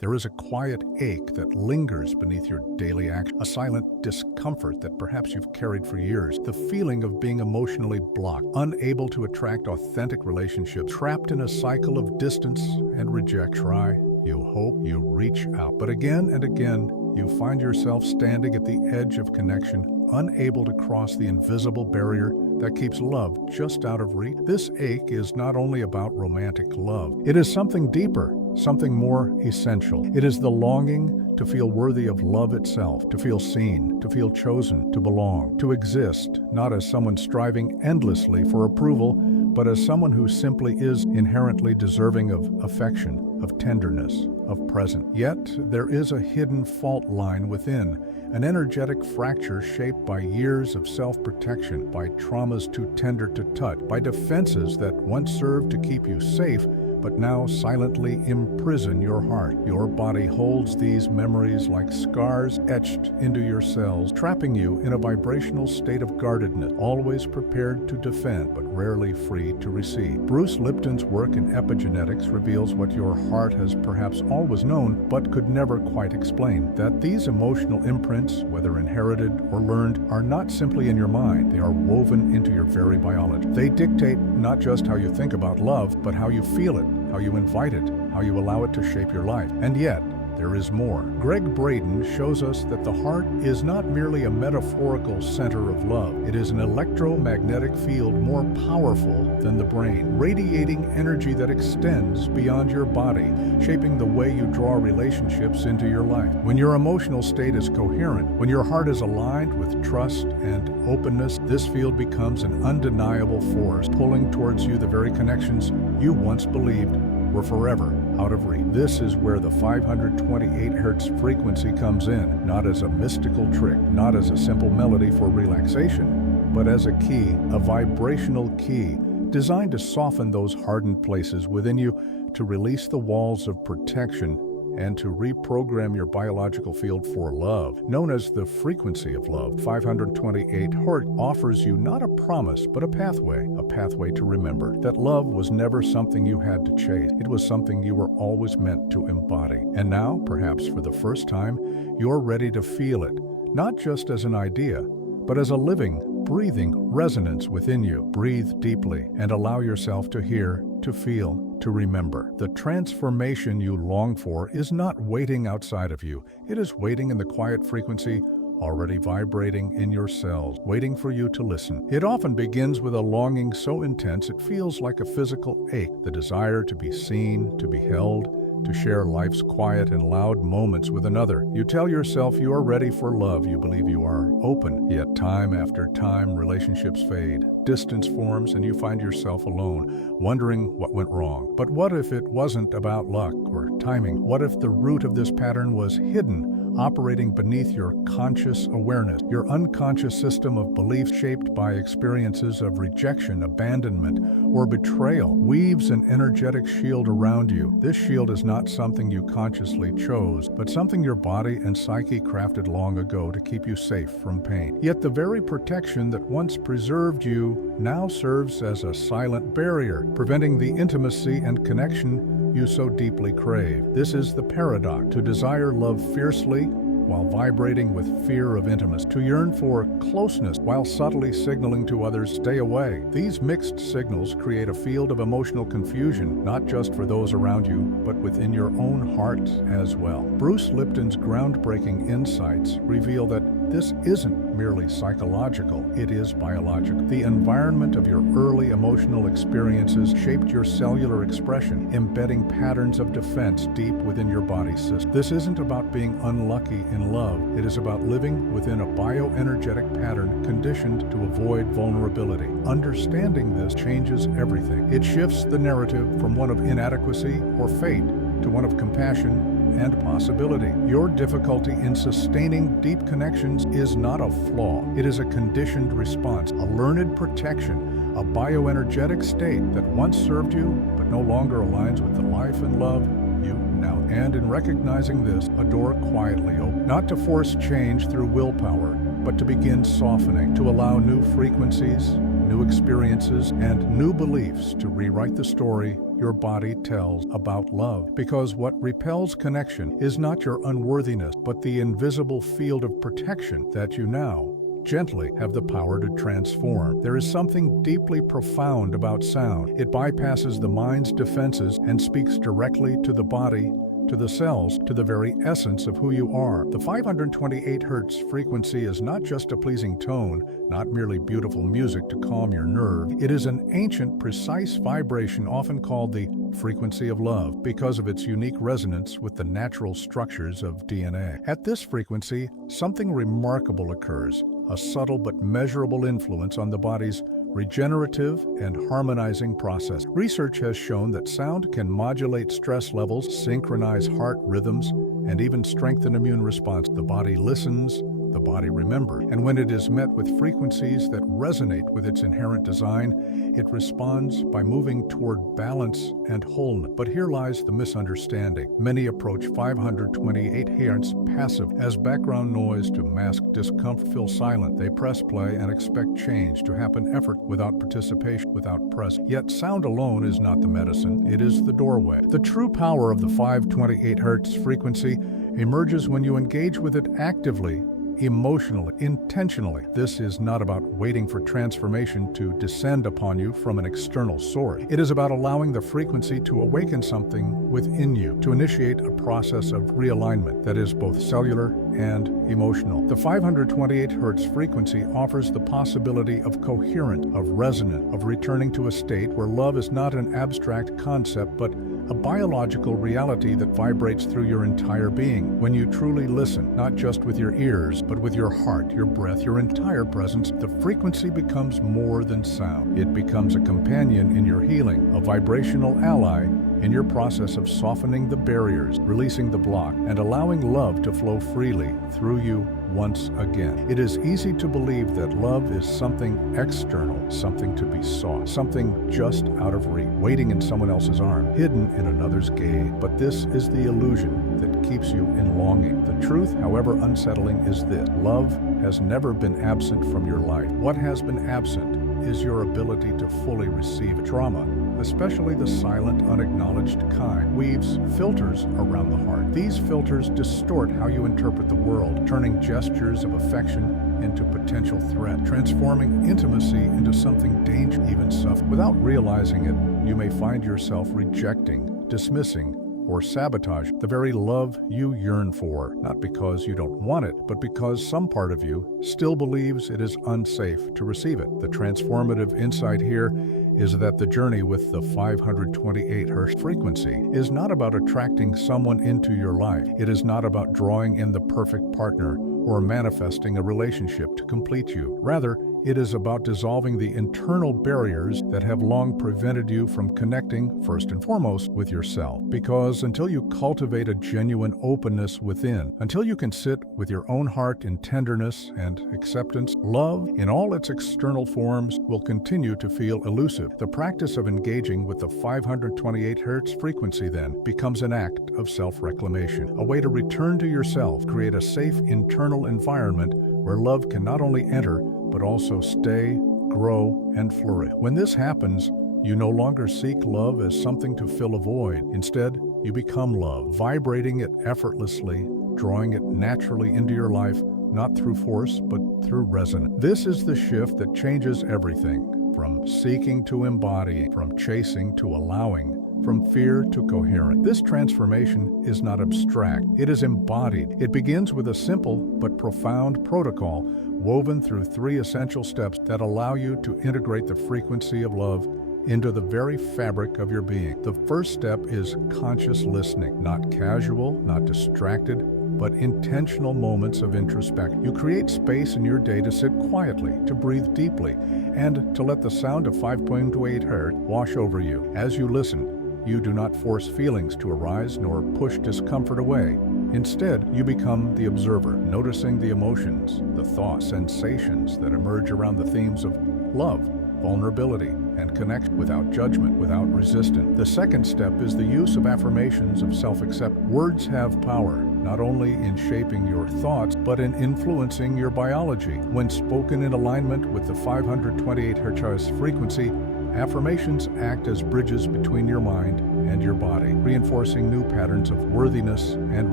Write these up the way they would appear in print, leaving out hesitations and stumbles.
There is a quiet ache that lingers beneath your daily action, a silent discomfort that perhaps you've carried for years, the feeling of being emotionally blocked, unable to attract authentic relationships, trapped in a cycle of distance and rejection. Try, you hope, you reach out, but again and again, you find yourself standing at the edge of connection, unable to cross the invisible barrier that keeps love just out of reach. This ache is not only about romantic love. It is something deeper, something more essential. It is the longing to feel worthy of love itself, to feel seen, to feel chosen, to belong, to exist, not as someone striving endlessly for approval, but as someone who simply is inherently deserving of affection, of tenderness, of presence. Yet there is a hidden fault line within, an energetic fracture shaped by years of self-protection, by traumas too tender to touch, by defenses that once served to keep you safe, but now silently imprison your heart. Your body holds these memories like scars etched into your cells, trapping you in a vibrational state of guardedness, always prepared to defend, but rarely free to receive. Bruce Lipton's work in epigenetics reveals what your heart has perhaps always known, but could never quite explain, that these emotional imprints, whether inherited or learned, are not simply in your mind. They are woven into your very biology. They dictate not just how you think about love, but how you feel it, how you invite it, how you allow it to shape your life. And yet, there is more. Greg Braden shows us that the heart is not merely a metaphorical center of love. It is an electromagnetic field more powerful than the brain, radiating energy that extends beyond your body, shaping the way you draw relationships into your life. When your emotional state is coherent, when your heart is aligned with trust and openness, this field becomes an undeniable force, pulling towards you the very connections you once believed were forever out of reach. This is where the 528 Hz frequency comes in, not as a mystical trick, not as a simple melody for relaxation, but as a key, a vibrational key, designed to soften those hardened places within you, to release the walls of protection, and to reprogram your biological field for love. Known as the frequency of love, 528 Hz offers you not a promise, but a pathway to remember that love was never something you had to chase. It was something you were always meant to embody. And now, perhaps for the first time, you're ready to feel it, not just as an idea, but as a living, breathing resonance within you. Breathe deeply and allow yourself to hear, to feel, to remember. The transformation you long for is not waiting outside of you. It is waiting in the quiet frequency already vibrating in your cells, waiting for you to listen. It often begins with a longing so intense it feels like a physical ache, the desire to be seen, to be held, to share life's quiet and loud moments with another. You tell yourself you are ready for love, you believe you are open, yet time after time relationships fade, distance forms, and you find yourself alone, wondering what went wrong. But what if it wasn't about luck or timing? What if the root of this pattern was hidden, operating beneath your conscious awareness, your unconscious system of beliefs shaped by experiences of rejection, abandonment, or betrayal, weaves an energetic shield around you. This shield is not something you consciously chose, but something your body and psyche crafted long ago to keep you safe from pain. Yet the very protection that once preserved you now serves as a silent barrier, preventing the intimacy and connection you so deeply crave. This is the paradox: to desire love fiercely while vibrating with fear of intimacy, to yearn for closeness while subtly signaling to others, stay away. These mixed signals create a field of emotional confusion, not just for those around you, but within your own heart as well. Bruce Lipton's groundbreaking insights reveal that this isn't merely psychological, it is biological. The environment of your early emotional experiences shaped your cellular expression, embedding patterns of defense deep within your body system. This isn't about being unlucky in love, it is about living within a bioenergetic pattern conditioned to avoid vulnerability. Understanding this changes everything. It shifts the narrative from one of inadequacy or fate to one of compassion and possibility. Your difficulty in sustaining deep connections is not a flaw. It is a conditioned response, a learned protection, a bioenergetic state that once served you but no longer aligns with the life and love you now. And in recognizing this, a door quietly opens, not to force change through willpower, but to begin softening, to allow new frequencies, new experiences, and new beliefs to rewrite the story your body tells about love. Because what repels connection is not your unworthiness, but the invisible field of protection that you now gently have the power to transform. There is something deeply profound about sound. It bypasses the mind's defenses and speaks directly to the body, to the cells, to the very essence of who you are. The 528 Hz frequency is not just a pleasing tone, not merely beautiful music to calm your nerve. It is an ancient, precise vibration often called the frequency of love because of its unique resonance with the natural structures of DNA. At this frequency, something remarkable occurs, a subtle but measurable influence on the body's regenerative and harmonizing process. Research has shown that sound can modulate stress levels, synchronize heart rhythms, and even strengthen immune response. The body listens, the body remembers, and when it is met with frequencies that resonate with its inherent design, it responds by moving toward balance and wholeness. But here lies the misunderstanding. Many approach 528 Hz passive as background noise to mask discomfort. Feel silent. They press play and expect change to happen effort without participation, without presence. Yet sound alone is not the medicine, it is the doorway. The true power of the 528 Hz frequency emerges when you engage with it actively, emotionally, intentionally. This is not about waiting for transformation to descend upon you from an external source. It is about allowing the frequency to awaken something within you, to initiate a process of realignment that is both cellular and emotional. The 528 Hz frequency offers the possibility of coherent, of resonant, of returning to a state where love is not an abstract concept, but a biological reality that vibrates through your entire being. When you truly listen, not just with your ears, but with your heart, your breath, your entire presence, the frequency becomes more than sound. It becomes a companion in your healing, a vibrational ally in your process of softening the barriers, releasing the block, and allowing love to flow freely through you once again. It is easy to believe that love is something external, something to be sought, something just out of reach, waiting in someone else's arm, hidden in another's gaze. But this is the illusion that keeps you in longing. The truth, however unsettling, is this: love has never been absent from your life. What has been absent is your ability to fully receive trauma, especially the silent, unacknowledged kind, weaves filters around the heart. These filters distort how you interpret the world, turning gestures of affection into potential threat, transforming intimacy into something dangerous, even suffering. Without realizing it, you may find yourself rejecting, dismissing, or sabotage the very love you yearn for, not because you don't want it, but because some part of you still believes it is unsafe to receive it. The transformative insight here is that the journey with the 528 Hz frequency is not about attracting someone into your life. It is not about drawing in the perfect partner or manifesting a relationship to complete you. Rather, it is about dissolving the internal barriers that have long prevented you from connecting, first and foremost, with yourself. Because until you cultivate a genuine openness within, until you can sit with your own heart in tenderness and acceptance, love, in all its external forms, will continue to feel elusive. The practice of engaging with the 528 Hz frequency then becomes an act of self-reclamation, a way to return to yourself, create a safe internal environment where love can not only enter, but also stay, grow, and flourish. When this happens, you no longer seek love as something to fill a void. Instead, you become love, vibrating it effortlessly, drawing it naturally into your life, not through force, but through resonance. This is the shift that changes everything, from seeking to embodying, from chasing to allowing, from fear to coherent. This transformation is not abstract, it is embodied. It begins with a simple but profound protocol woven through 3 essential steps that allow you to integrate the frequency of love into the very fabric of your being. The first step is conscious listening, not casual, not distracted, but intentional moments of introspection. You create space in your day to sit quietly, to breathe deeply, and to let the sound of 5.28 Hz wash over you. As you listen, you do not force feelings to arise nor push discomfort away. Instead, you become the observer, noticing the emotions, the thoughts, sensations that emerge around the themes of love, vulnerability, and connection, without judgment, without resistance. The second step is the use of affirmations of self-acceptance. Words have power, not only in shaping your thoughts, but in influencing your biology. When spoken in alignment with the 528 Hz frequency, Affirmations act as bridges between your mind and your body, reinforcing new patterns of worthiness and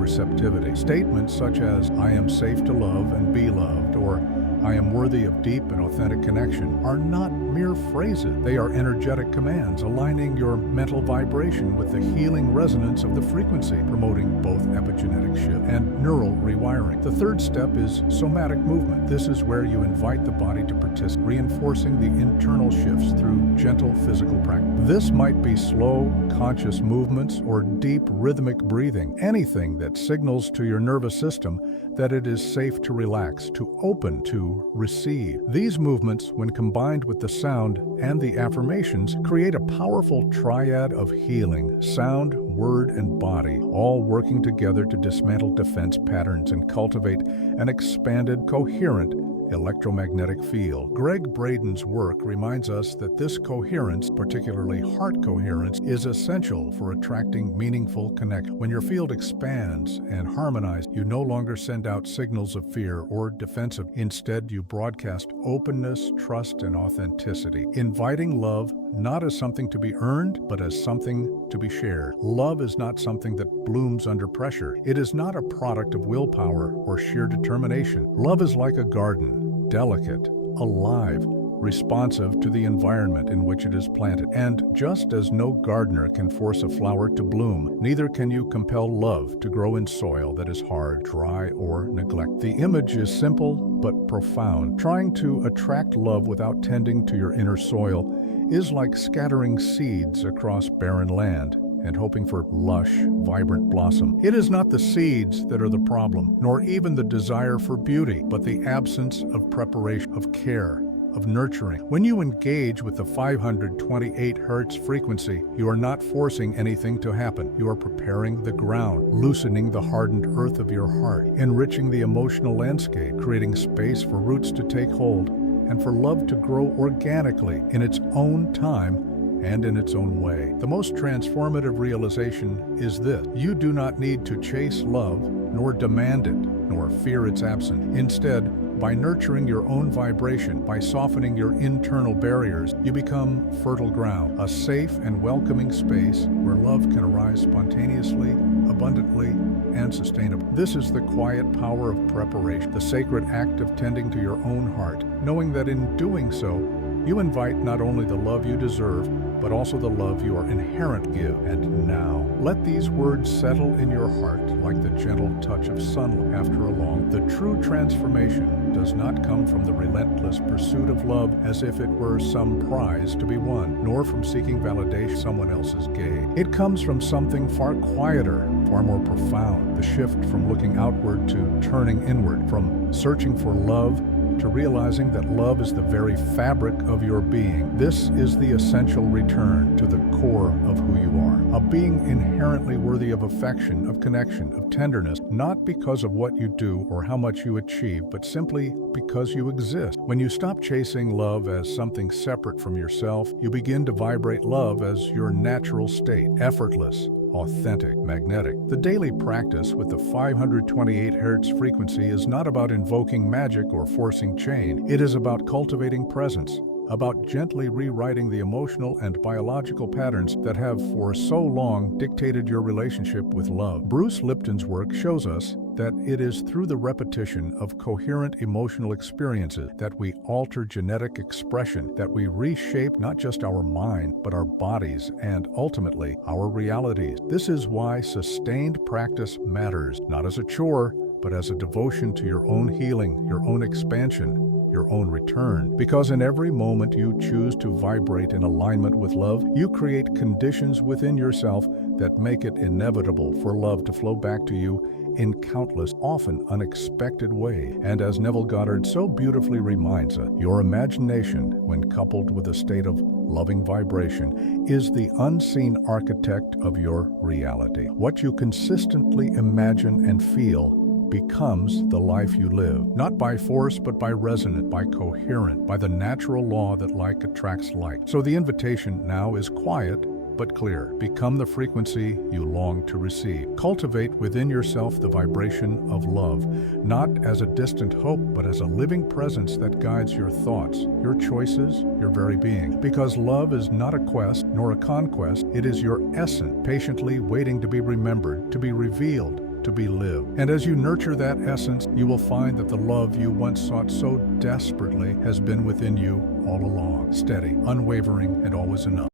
receptivity. Statements such as, "I am safe to love and be loved," or "I am worthy of deep and authentic connection," are not mere phrases. They are energetic commands, aligning your mental vibration with the healing resonance of the frequency, promoting both epigenetic shift and neural rewiring. The third step is somatic movement. This is where you invite the body to participate, reinforcing the internal shifts through gentle physical practice. This might be slow, conscious movements or deep rhythmic breathing, anything that signals to your nervous system that it is safe to relax, to open, to receive. These movements, when combined with the sound and the affirmations, create a powerful triad of healing: sound, word, and body, all working together to dismantle defense patterns and cultivate an expanded, coherent electromagnetic field. Gregg Braden's work reminds us that this coherence, particularly heart coherence, is essential for attracting meaningful connection. When your field expands and harmonizes, you no longer send out signals of fear or defensive. Instead, you broadcast openness, trust, and authenticity, inviting love not as something to be earned, but as something to be shared. Love is not something that blooms under pressure. It is not a product of willpower or sheer determination. Love is like a garden, delicate, alive, responsive to the environment in which it is planted. And just as no gardener can force a flower to bloom, neither can you compel love to grow in soil that is hard, dry, or neglected. The image is simple but profound. Trying to attract love without tending to your inner soil is like scattering seeds across barren land and hoping for lush, vibrant blossom. It is not the seeds that are the problem, nor even the desire for beauty, but the absence of preparation, of care, of nurturing. When you engage with the 528 Hz frequency, you are not forcing anything to happen. You are preparing the ground, loosening the hardened earth of your heart, enriching the emotional landscape, creating space for roots to take hold and for love to grow organically in its own time and in its own way. The most transformative realization is this: you do not need to chase love, nor demand it, nor fear its absence. Instead, by nurturing your own vibration, by softening your internal barriers, you become fertile ground, a safe and welcoming space where love can arise spontaneously, abundantly, and sustainably. This is the quiet power of preparation, the sacred act of tending to your own heart, knowing that in doing so, you invite not only the love you deserve, but also the love you are inherent give. And now, let these words settle in your heart like the gentle touch of sunlight after a long. The true transformation does not come from the relentless pursuit of love as if it were some prize to be won, nor from seeking validation someone else's gain. It comes from something far quieter, far more profound, the shift from looking outward to turning inward, from searching for love to realizing that love is the very fabric of your being. This is the essential return to the core of who you are, a being inherently worthy of affection, of connection, of tenderness, not because of what you do or how much you achieve, but simply because you exist. When you stop chasing love as something separate from yourself, you begin to vibrate love as your natural state, effortless, authentic, magnetic. The daily practice with the 528 Hz frequency is not about invoking magic or forcing change. It is about cultivating presence, about gently rewriting the emotional and biological patterns that have for so long dictated your relationship with love. Bruce Lipton's work shows us that it is through the repetition of coherent emotional experiences that we alter genetic expression, that we reshape not just our mind, but our bodies and ultimately our realities. This is why sustained practice matters, not as a chore, but as a devotion to your own healing, your own expansion, your own return. Because in every moment you choose to vibrate in alignment with love, you create conditions within yourself that make it inevitable for love to flow back to you in countless, often unexpected ways. And as Neville Goddard so beautifully reminds us, your imagination, when coupled with a state of loving vibration, is the unseen architect of your reality. What you consistently imagine and feel becomes the life you live, not by force, but by resonance, by coherent, by the natural law that like attracts like. So the invitation now is quiet but clear. Become the frequency you long to receive. Cultivate within yourself the vibration of love, not as a distant hope, but as a living presence that guides your thoughts, your choices, your very being. Because love is not a quest nor a conquest, it is your essence, patiently waiting to be remembered, to be revealed, to be lived. And as you nurture that essence, you will find that the love you once sought so desperately has been within you all along, steady, unwavering, and always enough.